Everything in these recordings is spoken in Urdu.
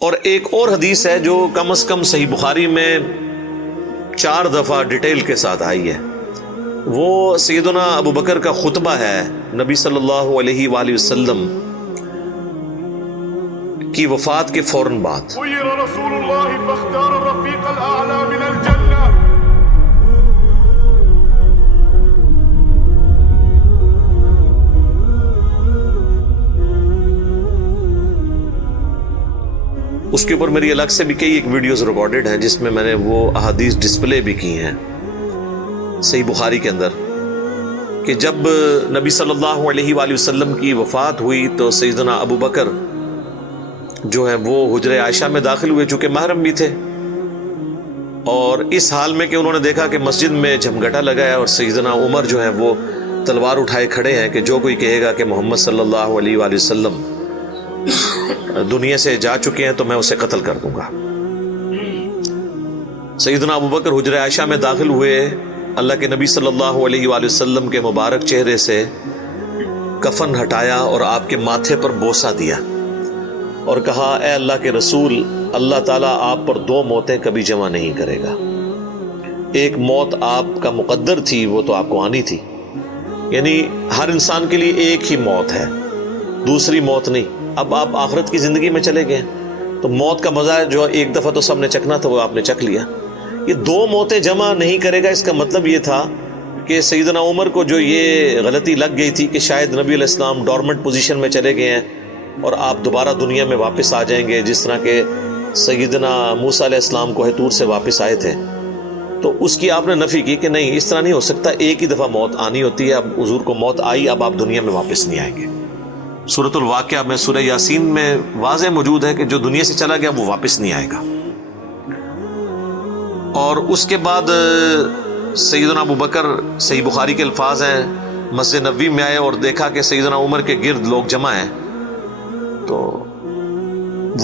اور ایک اور حدیث ہے جو کم از کم صحیح بخاری میں 4 دفعہ ڈیٹیل کے ساتھ آئی ہے، وہ سیدنا ابو بکر کا خطبہ ہے نبی صلی اللہ علیہ وآلہ وسلم کی وفات کے فوراً بعد۔ خیر رسول اللہ فاختار الرفیق الاعلی من الجنہ۔ اس کے اوپر میری الگ سے بھی کئی ایک ویڈیوز ریکارڈڈ ہیں جس میں میں نے وہ احادیث ڈسپلے بھی کی ہیں صحیح بخاری کے اندر، کہ جب نبی صلی اللہ علیہ وآلہ وسلم کی وفات ہوئی تو سیدنا ابو بکر جو ہے وہ حجرہ عائشہ میں داخل ہوئے، چونکہ محرم بھی تھے، اور اس حال میں کہ انہوں نے دیکھا کہ مسجد میں جھمگٹا لگا ہے اور سیدنا عمر جو ہے وہ تلوار اٹھائے کھڑے ہیں کہ جو کوئی کہے گا کہ محمد صلی اللہ علیہ وآلہ وسلم دنیا سے جا چکے ہیں تو میں اسے قتل کر دوں گا۔ سیدنا ابو بکر حجرہ عائشہ میں داخل ہوئے، اللہ کے نبی صلی اللہ علیہ وآلہ وسلم کے مبارک چہرے سے کفن ہٹایا اور آپ کے ماتھے پر بوسہ دیا اور کہا، اے اللہ کے رسول، اللہ تعالیٰ آپ پر 2 موتیں کبھی جمع نہیں کرے گا، ایک موت آپ کا مقدر تھی وہ تو آپ کو آنی تھی، یعنی ہر انسان کے لیے ایک ہی موت ہے، دوسری موت نہیں۔ اب آپ آخرت کی زندگی میں چلے گئے تو موت کا مزہ جو ایک دفعہ تو سب نے چکھنا تھا وہ آپ نے چکھ لیا، یہ 2 موتیں جمع نہیں کرے گا۔ اس کا مطلب یہ تھا کہ سیدنا عمر کو جو یہ غلطی لگ گئی تھی کہ شاید نبی علیہ السلام ڈورمنٹ پوزیشن میں چلے گئے ہیں اور آپ دوبارہ دنیا میں واپس آ جائیں گے، جس طرح کہ سیدنا موسیٰ علیہ السلام کوہ طور سے واپس آئے تھے، تو اس کی آپ نے نفی کی کہ نہیں، اس طرح نہیں ہو سکتا، ایک ہی دفعہ موت آنی ہوتی ہے، اب حضور کو موت آئی، اب آپ دنیا میں واپس نہیں آئیں گے۔ سورۃ الواقعہ میں سورہ یاسین میں واضح موجود ہے کہ جو دنیا سے چلا گیا وہ واپس نہیں آئے گا۔ اور اس کے بعد سیدنا ابو بکر، صحیح بخاری کے الفاظ ہیں، مسجد نبوی میں آئے اور دیکھا کہ سیدنا عمر کے گرد لوگ جمع ہیں، تو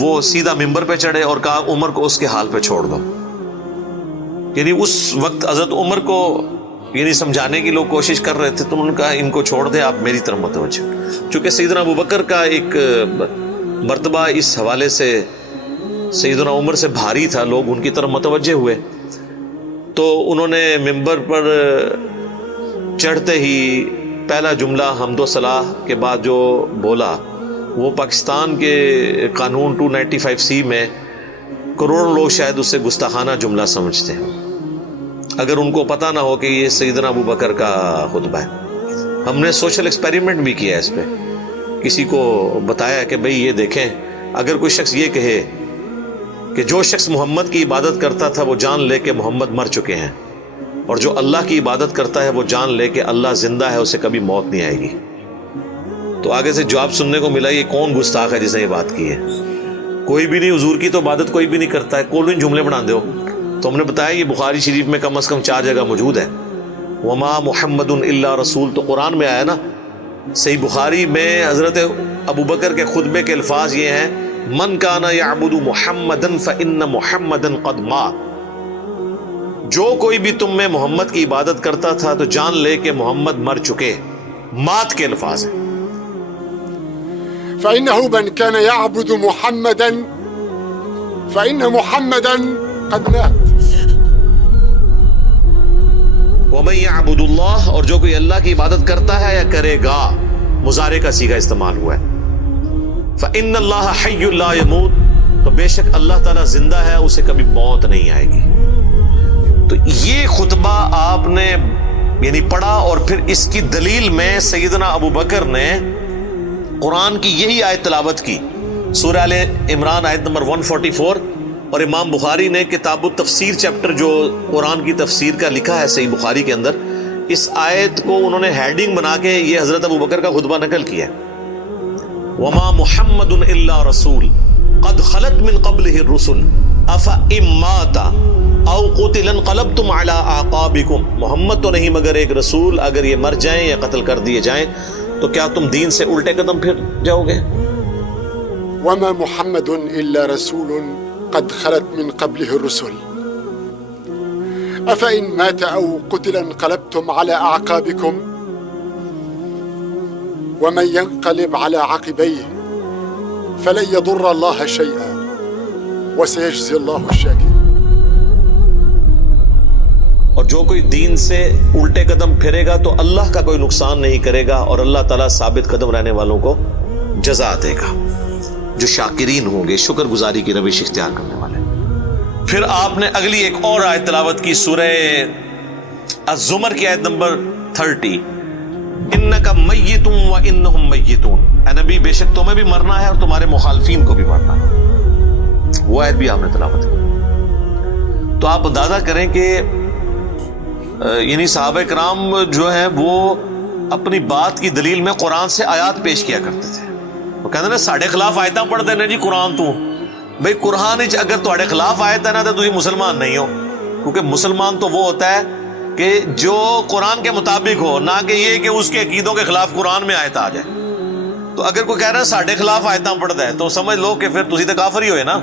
وہ سیدھا ممبر پہ چڑھے اور کہا عمر کو اس کے حال پہ چھوڑ دو، یعنی اس وقت حضرت عمر کو یعنی سمجھانے کی لوگ کوشش کر رہے تھے، تو انہوں نے کہا ان کو چھوڑ دے، آپ میری طرف متوجہ۔ چونکہ سیدنا ابو بکر کا ایک مرتبہ اس حوالے سے سیدنا عمر سے بھاری تھا، لوگ ان کی طرف متوجہ ہوئے، تو انہوں نے ممبر پر چڑھتے ہی پہلا جملہ حمد و ثناء کے بعد جو بولا وہ پاکستان کے قانون 295C میں کروڑوں لوگ شاید اسے گستاخانہ جملہ سمجھتے ہیں، اگر ان کو پتہ نہ ہو کہ یہ سیدنا ابو بکر کا خطبہ ہے۔ ہم نے سوشل ایکسپیریمنٹ بھی کیا ہے اس پہ، کسی کو بتایا کہ بھئی یہ دیکھیں، اگر کوئی شخص یہ کہے کہ جو شخص محمد کی عبادت کرتا تھا وہ جان لے کہ محمد مر چکے ہیں، اور جو اللہ کی عبادت کرتا ہے وہ جان لے کہ اللہ زندہ ہے، اسے کبھی موت نہیں آئے گی، تو آگے سے جواب سننے کو ملا یہ کون گستاخ ہے جس نے یہ بات کی ہے؟ کوئی بھی نہیں، حضور کی تو عبادت کوئی بھی نہیں کرتا ہے، کون جملے بنا دو۔ تو ہم نے بتایا یہ بخاری شریف میں کم از کم 4 جگہ موجود ہے، وما محمد الا رسول، تو قرآن میں آیا نا۔ صحیح بخاری میں حضرت ابو بکر کے خطبے کے الفاظ یہ ہیں، من کان یعبد محمدا فان محمدا قد مات، جو کوئی بھی تم میں محمد کی عبادت کرتا تھا تو جان لے کہ محمد مر چکے، مات کے الفاظ ہیں۔ فإنه من كان يعبد محمدا فإن محمدا قد مات۔ وَمَن يَعْبُدُ اللَّهَ، اور جو کوئی اللہ کی عبادت کرتا ہے یا کرے گا، مضارع کا صیغہ استعمال ہوا ہے، فَإِنَّ اللَّهَ حَيٌّ لَا يَمُوتُ، تو بے شک اللہ تعالیٰ زندہ ہے، اسے کبھی موت نہیں آئے گی۔ تو یہ خطبہ آپ نے یعنی پڑھا، اور پھر اس کی دلیل میں سیدنا ابو بکر نے قرآن کی یہی آیت تلاوت کی، سورہ آل عمران آیت نمبر 144، اور امام بخاری نے کتاب التفسیر چیپٹر جو قرآن کی تفسیر کا لکھا ہے صحیح بخاری کے اندر، اس آیت کو انہوں نے ہیڈنگ بنا کے یہ حضرت ابو بکر کا خطبہ نقل کیا ہے، وما محمد الا رسول قد خلت من قبلہ الرسل افئن مات او قتل انقلبتم علی اعقابکم، محمد تو نہیں مگر ایک رسول، اگر یہ مر جائیں یا قتل کر دیے جائیں تو کیا تم دین سے الٹے قدم پھر جاؤ گے؟ وما محمد الا رسول قد خلت من قبله الرسل افإن مات او قتل انقلبتم على اعقابكم ومن ينقلب على عقبيه فلن يضر الله شيئا وسيجزي الله الشاكرين. اور جو کوئی دین سے الٹے قدم پھرے گا تو اللہ کا کوئی نقصان نہیں کرے گا اور اللہ تعالیٰ ثابت قدم رہنے والوں کو جزا دے گا، جو شاکرین ہوں گے، شکر گزاری کی روش اختیار کرنے والے۔ پھر آپ نے اگلی ایک اور آیت تلاوت کی، سورہ الزمر کی آیت نمبر 30، انک میت و انہم میتون، اے نبی بے شک تمہیں بھی مرنا ہے اور تمہارے مخالفین کو بھی مرنا ہے۔ وہ آیت بھی آپ نے تلاوت کی۔ تو آپ اندازہ کریں کہ یعنی صحابہ کرام جو ہیں وہ اپنی بات کی دلیل میں قرآن سے آیات پیش کیا کرتے تھے۔ وہ کہتے ہیں نا ساڑھے خلاف آیتاں پڑھ دینے جی قرآن تو بھئی قرآن اگر تھوڑے خلاف آیت ہے نا تو تھی مسلمان نہیں ہو، کیونکہ مسلمان تو وہ ہوتا ہے کہ جو قرآن کے مطابق ہو، نہ کہ یہ کہ اس کے عقیدوں کے خلاف قرآن میں آیت آ جائے۔ تو اگر کوئی کہہ رہا ہے ساڑھے خلاف آیتاں پڑھتا ہے تو سمجھ لو کہ پھر تسی تو کافر ہی ہوئے نا،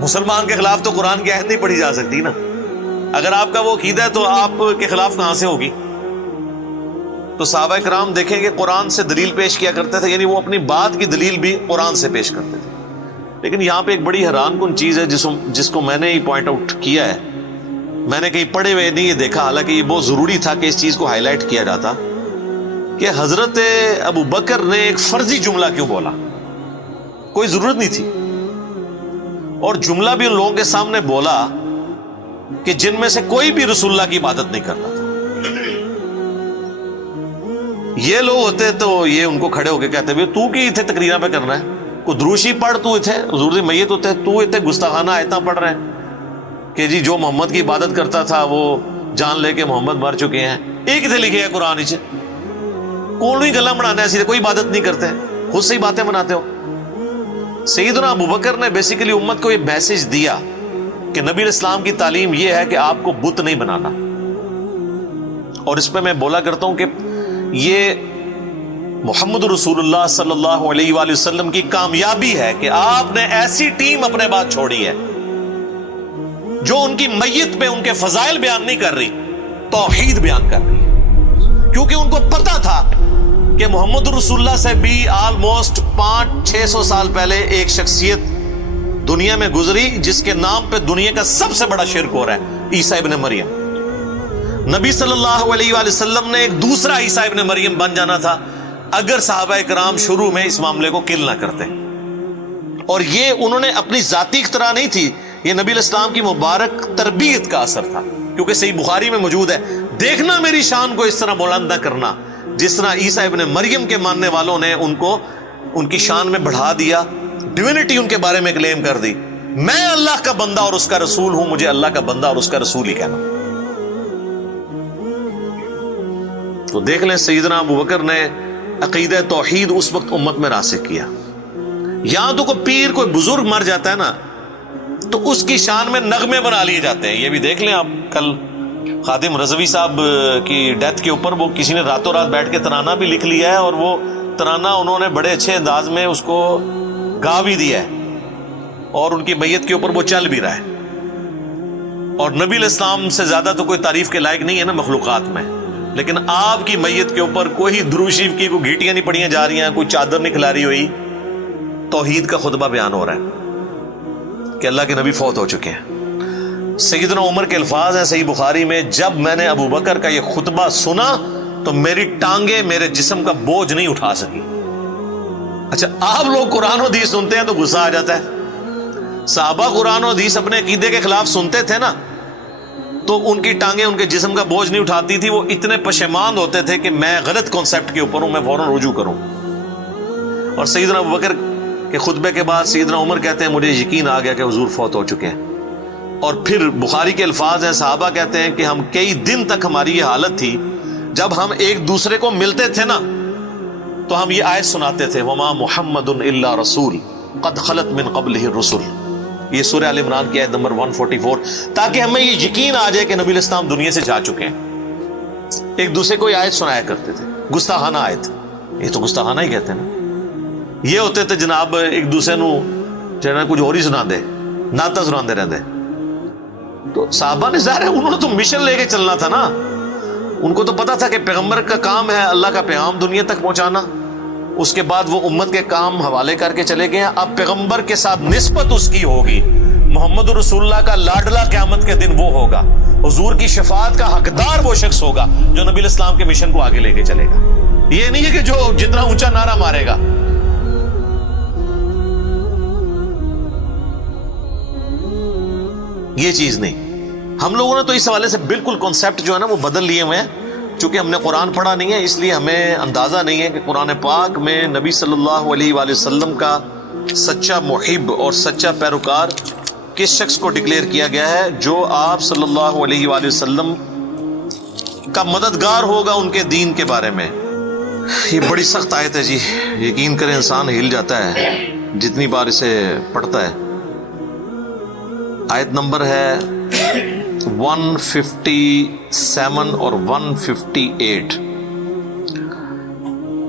مسلمان کے خلاف تو قرآن کی آیت نہیں پڑھی جا سکتی نا۔ اگر آپ کا وہ عقیدہ ہے تو آپ کے خلاف کہاں سے ہوگی؟ تو صحابہ کرام دیکھیں کہ قرآن سے دلیل پیش کیا کرتے تھے، یعنی وہ اپنی بات کی دلیل بھی قرآن سے پیش کرتے تھے۔ لیکن یہاں پہ ایک بڑی حیران کن چیز ہے جس کو میں نے ہی پوائنٹ آؤٹ کیا ہے، میں نے کہیں پڑھے ہوئے نہیں یہ دیکھا، حالانکہ یہ بہت ضروری تھا کہ اس چیز کو ہائی لائٹ کیا جاتا، کہ حضرت ابو بکر نے ایک فرضی جملہ کیوں بولا؟ کوئی ضرورت نہیں تھی، اور جملہ بھی ان لوگوں کے سامنے بولا کہ جن میں سے کوئی بھی رسول اللہ کی عبادت نہیں کرتا تھا۔ یہ لوگ ہوتے تو یہ ان کو کھڑے ہو کے کہتے بھی تو کی اتنے تقریریں پہ کرنا ہے، کوئی دروشی پڑھ تو اتنے حضور دی میت ہوتے تو اتنے گستاخانہ آیتاں پڑھ رہے ہیں کہ جی جو محمد کی عبادت کرتا تھا وہ جان لے کے محمد مر چکے ہیں۔ ایک اتنے لکھے ہے قرآن اچ کون ہی گلا بنانا ہے، سیدھے کوئی عبادت نہیں کرتے، خود سے ہی باتیں بناتے ہو۔ سیدنا ابو بکر نے بیسیکلی امت کو یہ میسج دیا کہ نبی علیہ السلام کی تعلیم یہ ہے کہ آپ کو بت نہیں بنانا، اور اس پہ میں بولا کرتا ہوں کہ یہ محمد رسول اللہ صلی اللہ علیہ وآلہ وسلم کی کامیابی ہے کہ آپ نے ایسی ٹیم اپنے بعد چھوڑی ہے جو ان کی میت پہ ان کے فضائل بیان نہیں کر رہی، توحید بیان کر رہی ہے، کیونکہ ان کو پتا تھا کہ محمد رسول اللہ سے بھی آلموسٹ 500-600 سال پہلے ایک شخصیت دنیا میں گزری جس کے نام پہ دنیا کا سب سے بڑا شرک ہو رہا ہے، عیسیٰ ابن مریم۔ نبی صلی اللہ علیہ وآلہ وسلم نے ایک دوسرا عیسیٰ ابن مریم بن جانا تھا اگر صحابہ کرام شروع میں اس معاملے کو کل نہ کرتے، اور یہ انہوں نے اپنی ذاتی اختراع نہیں تھی، یہ نبی علیہ السلام کی مبارک تربیت کا اثر تھا، کیونکہ صحیح بخاری میں موجود ہے، دیکھنا میری شان کو اس طرح بلند نہ کرنا جس طرح عیسیٰ ابن مریم کے ماننے والوں نے ان کو ان کی شان میں بڑھا دیا، ڈیوینٹی ان کے بارے میں کلیم کر دی۔ میں اللہ کا بندہ اور اس کا رسول ہوں، مجھے اللہ کا بندہ اور اس کا رسول ہی کہنا۔ تو دیکھ لیں سیدنا ابو بکر نے عقیدہ توحید اس وقت امت میں راسخ کیا۔ یہاں تو کوئی پیر کوئی بزرگ مر جاتا ہے نا تو اس کی شان میں نغمے بنا لیے جاتے ہیں۔ یہ بھی دیکھ لیں آپ، کل خادم رضوی صاحب کی ڈیتھ کے اوپر وہ کسی نے راتوں رات بیٹھ کے ترانہ بھی لکھ لیا ہے، اور وہ ترانہ انہوں نے بڑے اچھے انداز میں اس کو گا بھی دیا ہے، اور ان کی میت کے اوپر وہ چل بھی رہا ہے۔ اور نبی علیہ السلام سے زیادہ تو کوئی تعریف کے لائق نہیں ہے نا مخلوقات میں، لیکن آپ کی میت کے اوپر کوئی درود شریف کی کوئی گھیٹیاں نہیں پڑھیاں جا رہی ہیں، کوئی چادر نہیں کھلاری ہوئی، توحید کا خطبہ بیان ہو رہا ہے کہ اللہ کے نبی فوت ہو چکے ہیں۔ سیدنا عمر کے الفاظ ہیں صحیح بخاری میں، جب میں نے ابو بکر کا یہ خطبہ سنا تو میری ٹانگیں میرے جسم کا بوجھ نہیں اٹھا سکی۔ اچھا، آپ لوگ قرآن و حدیث سنتے ہیں تو غصہ آ جاتا ہے، صحابہ قرآن و حدیث اپنے عقیدے کے خلاف سنتے تھے نا تو ان کی ٹانگیں ان کے جسم کا بوجھ نہیں اٹھاتی تھی، وہ اتنے پشیمان ہوتے تھے کہ میں غلط کانسیپٹ کے اوپر ہوں، میں فوراً رجوع کروں۔ اور سیدنا ابو بکر کے خطبے کے بعد سیدنا عمر کہتے ہیں مجھے یقین آ گیا کہ حضور فوت ہو چکے ہیں۔ اور پھر بخاری کے الفاظ ہیں، صحابہ کہتے ہیں کہ ہم کئی دن تک ہماری یہ حالت تھی، جب ہم ایک دوسرے کو ملتے تھے نا تو ہم یہ آیت سناتے تھے، وما محمد الا رسول قد خلت من قبلہ الرسل، یہ سورہ آل عمران کی آیت نمبر 144، تاکہ ہمیں یہ یقین آ جائے کہ نبی علیہ السلام دنیا سے جا چکے ہیں۔ ایک دوسرے کو یہ آیت سنایا کرتے تھے، گستاخانہ آیت، یہ تو گستاخانہ ہی کہتے ہیں نا۔ یہ ہوتے تھے جناب ایک دوسرے نو جناب کچھ اور ہی سنا دے، نعتاں سناندے رہندے۔ تو صحابہ نے ظاہر ہے انہوں نے تو مشن لے کے چلنا تھا نا، ان کو تو پتا تھا کہ پیغمبر کا کام ہے اللہ کا پیغام دنیا تک پہنچانا، اس کے بعد وہ امت کے کام حوالے کر کے چلے گئے ہیں۔ اب پیغمبر کے ساتھ نسبت اس کی ہوگی، محمد رسول اللہ کا لاڈلا قیامت کے دن وہ ہوگا، حضور کی شفاعت کا حقدار وہ شخص ہوگا جو نبی الاسلام کے مشن کو آگے لے کے چلے گا۔ یہ نہیں ہے کہ جو جتنا اونچا نعرہ مارے گا۔ یہ چیز نہیں۔ ہم لوگوں نے تو اس حوالے سے بالکل کانسیپٹ جو ہے نا وہ بدل لیے ہوئے ہیں، چونکہ ہم نے قرآن پڑھا نہیں ہے اس لیے ہمیں اندازہ نہیں ہے کہ قرآن پاک میں نبی صلی اللہ علیہ وآلہ وسلم کا سچا محب اور سچا پیروکار کس شخص کو ڈکلیئر کیا گیا ہے، جو آپ صلی اللہ علیہ وآلہ وسلم کا مددگار ہوگا ان کے دین کے بارے میں۔ یہ بڑی سخت آیت ہے جی، یقین کریں انسان ہل جاتا ہے جتنی بار اسے پڑھتا ہے۔ آیت نمبر ہے 157 اور 158۔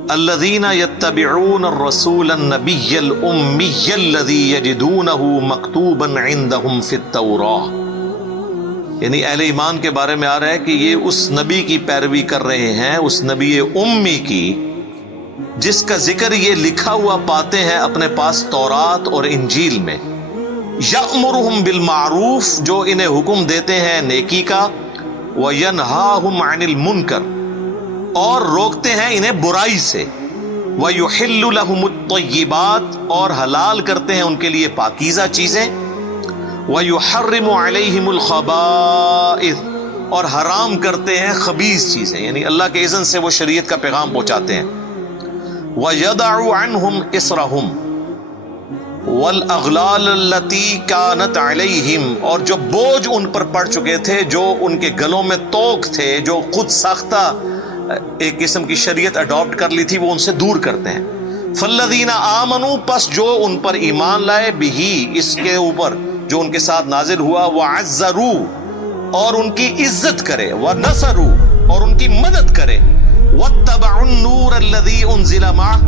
الذين يتبعون الرسول النبي الأمي الذي يجدونه مكتوبا عندهم في التوراة، یعنی اہل ایمان کے بارے میں آ رہا ہے کہ یہ اس نبی کی پیروی کر رہے ہیں، اس نبی امی کی جس کا ذکر یہ لکھا ہوا پاتے ہیں اپنے پاس تورات اور انجیل میں۔ یأمرهم بالمعروف، جو انہیں حکم دیتے ہیں نیکی کا، وینہاہم عن المنکر، اور روکتے ہیں انہیں برائی سے، وَيُحِلُّ لَهُمُ الطَّيِّبَاتِ، اور حلال کرتے ہیں ان کے لیے پاکیزہ چیزیں، وَيُحَرِّمُ عَلَيْهِمُ الْخَبَائِثَ، اور حرام کرتے ہیں خبیث چیزیں، یعنی اللہ کے اذن سے وہ شریعت کا پیغام پہنچاتے ہیں۔ وَيَدَعُ عَنْهُمْ إِصْرَهُمْ وَالْأَغْلَالَ الَّتِي كَانَتْ عَلَيْهِمْ، اور جو بوجھ ان پر پڑ چکے تھے، جو ان کے گلوں میں توق تھے، جو خود ساختہ ایک قسم کی شریعت اڈاپٹ کر لی تھی، وہ ان سے دور کرتے ہیں۔ فَالَّذِينَ آمَنُوا، پس جو ان پر ایمان لائے، بِهِ، اس کے اوپر جو ان کے ساتھ نازل ہوا، وَعَزَّرُوا، اور ان کی عزت کرے، وَنَصَرُوا، اور ان کی مدد کرے، وَاتَّبَعُوا النُّورَ الَّذِي أُنزِلَ مَعَهُ،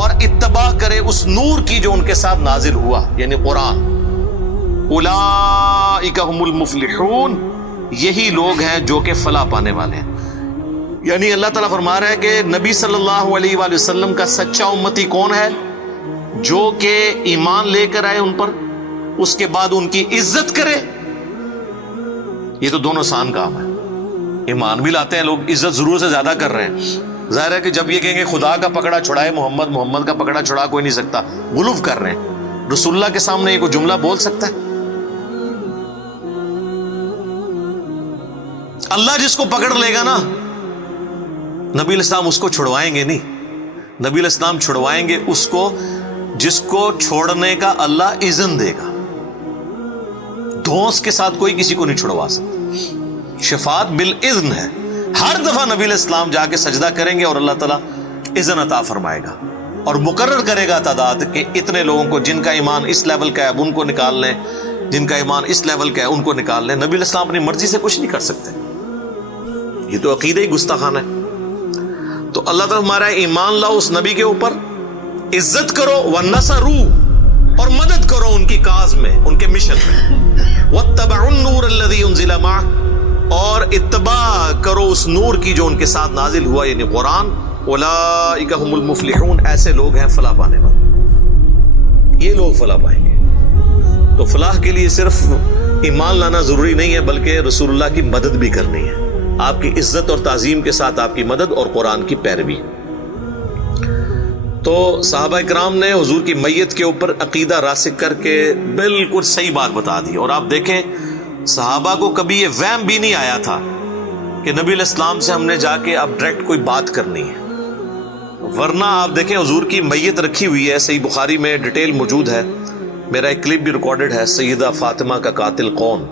اور اتباع کرے اس نور کی جو ان کے ساتھ نازل ہوا، یعنی قرآن۔ اولئک هم المفلحون، یہی لوگ ہیں جو کہ فلاح پانے والے ہیں۔ یعنی اللہ تعالیٰ فرما رہا ہے کہ نبی صلی اللہ علیہ وآلہ وسلم کا سچا امتی کون ہے؟ جو کہ ایمان لے کر آئے ان پر، اس کے بعد ان کی عزت کرے۔ یہ تو دونوں آسان کام ہے۔ ایمان بھی لاتے ہیں لوگ، عزت ضرور سے زیادہ کر رہے ہیں۔ ظاہر ہے کہ جب یہ کہیں گے خدا کا پکڑا چھڑائے محمد، محمد کا پکڑا چھڑا کوئی نہیں سکتا، غلوف کر رہے ہیں۔ رسول اللہ کے سامنے یہ کوئی جملہ بول سکتا ہے؟ اللہ جس کو پکڑ لے گا نا، نبی الاسلام اس کو چھڑوائیں گے نہیں، نبی الاسلام چھڑوائیں گے اس کو جس کو چھوڑنے کا اللہ اذن دے گا۔ دھونس کے ساتھ کوئی کسی کو نہیں چھڑوا سکتا۔ شفاعت بالاذن ہے، ہر دفعہ نبی الاسلام جا کے سجدہ کریں گے اور اللہ تعالیٰ اذن عطا فرمائے گا اور مقرر کرے گا تعداد کہ اتنے لوگوں کو جن کا ایمان اس لیول کا ہے اب ان کو نکال لیں، جن کا ایمان اس لیول کا ہے ان کو نکال لیں۔ نبی الاسلام اپنی مرضی سے کچھ نہیں کر سکتے، یہ تو عقیدہ ہی گستاخانہ ہے۔ تو اللہ تعالیٰ ہمارا ایمان لاؤ اس نبی کے اوپر، عزت کرو، وَنَصَرُوا، اور مدد کرو ان کی کاز میں، ان کے مشن میں، وَاتَّبَعُوا النُّورَ الَّذِي أُنزِلَ مَعَهُ، اور اتباع کرو اس نور کی جو ان کے ساتھ نازل ہوا، یعنی قرآن۔ اولئک هم المفلحون، ایسے لوگ ہیں فلاح پانے والے، یہ لوگ فلاح پائیں گے۔ تو فلاح کے لیے صرف ایمان لانا ضروری نہیں ہے، بلکہ رسول اللہ کی مدد بھی کرنی ہے، آپ کی عزت اور تعظیم کے ساتھ آپ کی مدد اور قرآن کی پیروی۔ تو صحابہ کرام نے حضور کی میت کے اوپر عقیدہ راسخ کر کے بالکل صحیح بات بتا دی، اور آپ دیکھیں صحابہ کو کبھی یہ وہم بھی نہیں آیا تھا کہ نبی علیہ السلام سے ہم نے جا کے اب ڈائریکٹ کوئی بات کرنی ہے، ورنہ آپ دیکھیں حضور کی میت رکھی ہوئی ہے، صحیح بخاری میں ڈیٹیل موجود ہے، میرا ایک کلپ بھی ریکارڈڈ ہے، سیدہ فاطمہ کا قاتل کون،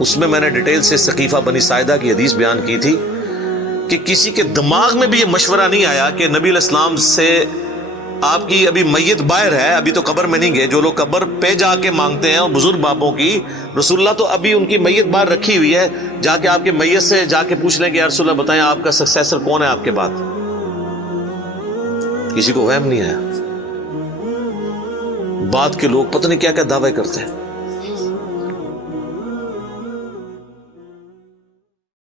اس میں میں نے ڈیٹیل سے ثقیفہ بنی ساعدہ کی حدیث بیان کی تھی کہ کسی کے دماغ میں بھی یہ مشورہ نہیں آیا کہ نبی علیہ السلام سے آپ کی ابھی میت باہر ہے، ابھی تو قبر میں نہیں گئے، جو لوگ قبر پہ جا کے مانگتے ہیں اور بزرگ باپوں کی، رسول اللہ تو ابھی ان کی میت باہر رکھی ہوئی ہے، جا کے آپ کے میت سے جا کے پوچھ لیں کہ یا رسول اللہ بتائیں آپ کا سکسیسر کون ہے آپ کے بعد۔ کسی کو وہم نہیں آیا، بعد کے لوگ پتہ نہیں کیا کیا دعوے کرتے ہیں۔